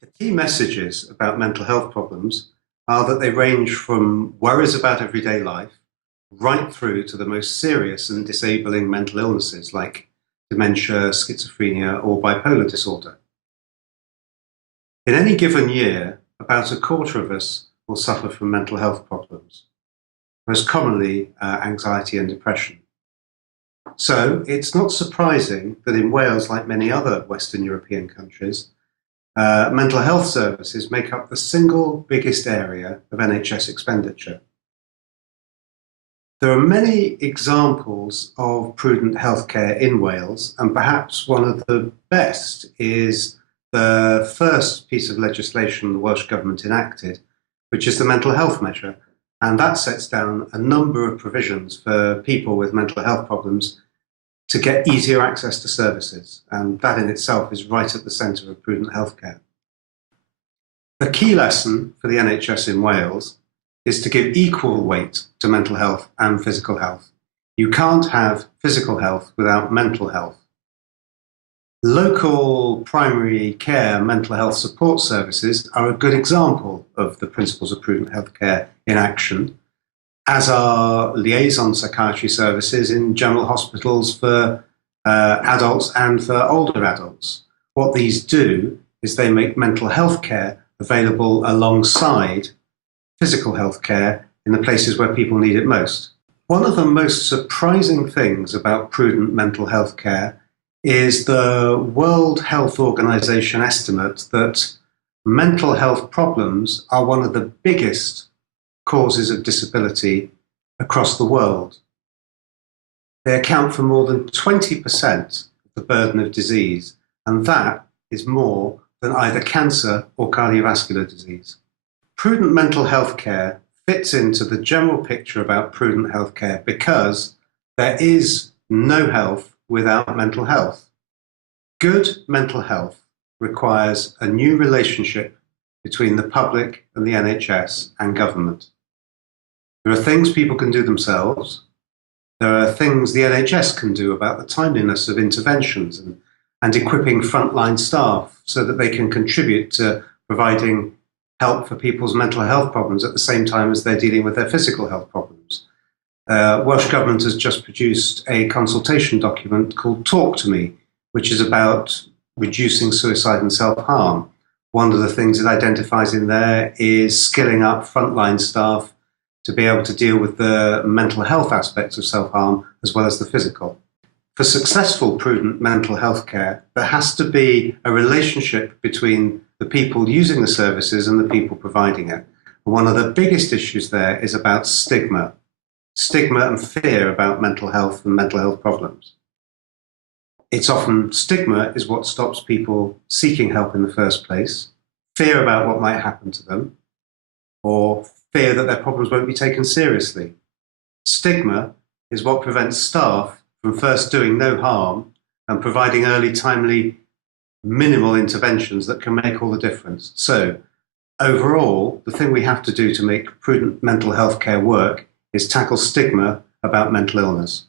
The key messages about mental health problems are that they range from worries about everyday life right through to the most serious and disabling mental illnesses like dementia, schizophrenia, or bipolar disorder. In any given year, about a quarter of us will suffer from mental health problems, most commonly anxiety and depression. So it's not surprising that in Wales, like many other Western European countries, mental health services make up the single biggest area of NHS expenditure. There are many examples of prudent healthcare in Wales, and perhaps one of the best is the first piece of legislation the Welsh Government enacted, which is the mental health measure. And that sets down a number of provisions for people with mental health problems to get easier access to services. And that in itself is right at the centre of prudent healthcare. The key lesson for the NHS in Wales is to give equal weight to mental health and physical health. You can't have physical health without mental health. Local primary care mental health support services are a good example of the principles of prudent healthcare in action, as are liaison psychiatry services in general hospitals for adults and for older adults. What these do is they make mental health care available alongside physical health care in the places where people need it most. One of the most surprising things about prudent mental health care is the World Health Organization estimate that mental health problems are one of the biggest causes of disability across the world. They account for more than 20% of the burden of disease, and that is more than either cancer or cardiovascular disease. Prudent mental health care fits into the general picture about prudent health care because there is no health without mental health. Good mental health requires a new relationship between the public and the NHS and government. There are things people can do themselves. There are things the NHS can do about the timeliness of interventions and equipping frontline staff so that they can contribute to providing help for people's mental health problems at the same time as they're dealing with their physical health problems. Welsh Government has just produced a consultation document called Talk to Me, which is about reducing suicide and self-harm. One of the things it identifies in there is skilling up frontline staff to be able to deal with the mental health aspects of self-harm as well as the physical. For successful prudent mental health care, there has to be a relationship between the people using the services and the people providing it. One of the biggest issues there is about stigma and fear about mental health and mental health problems. It's often stigma is what stops people seeking help in the first place, fear about what might happen to them, or fear that their problems won't be taken seriously. Stigma is what prevents staff from first doing no harm and providing early, timely, minimal interventions that can make all the difference. So, overall, the thing we have to do to make prudent mental health care work is tackle stigma about mental illness.